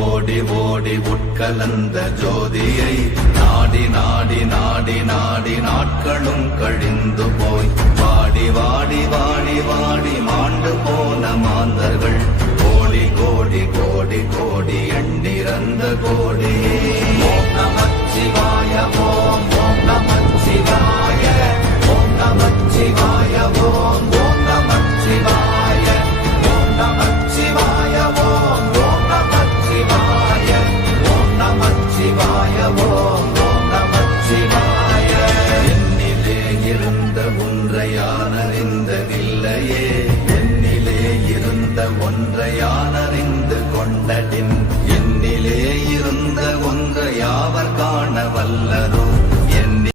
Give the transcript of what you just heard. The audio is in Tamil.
ஓடி ஓடி உட்கலந்த ஜோதியை நாடி நாடி நாடி நாடி நாட்களும் கழிந்து போய் வாடி வாடி வாடி வாடி மாண்டு போன மாந்தர்கள் கோடி கோடி கோடி கோடி எண்ணிறந்த கோடி. ஓம் நமச்சிவாய ஓம் ஓம் நமச்சிவாய ஓம் நமச்சிவாய ஓம் ஓம் நமச்சிவாய ஓம் நமச்சிவாய ஓம் ஓம் நமச்சிவாய ஓம் நமச்சிவாய ஓம் ஓம் நமச்சிவாய. என்னிலே இருந்த ஒன்றை யான் அறிந்ததில்லையே, என்னிலே இருந்த ஒன்றை யான் அறிந்து கொண்டதின்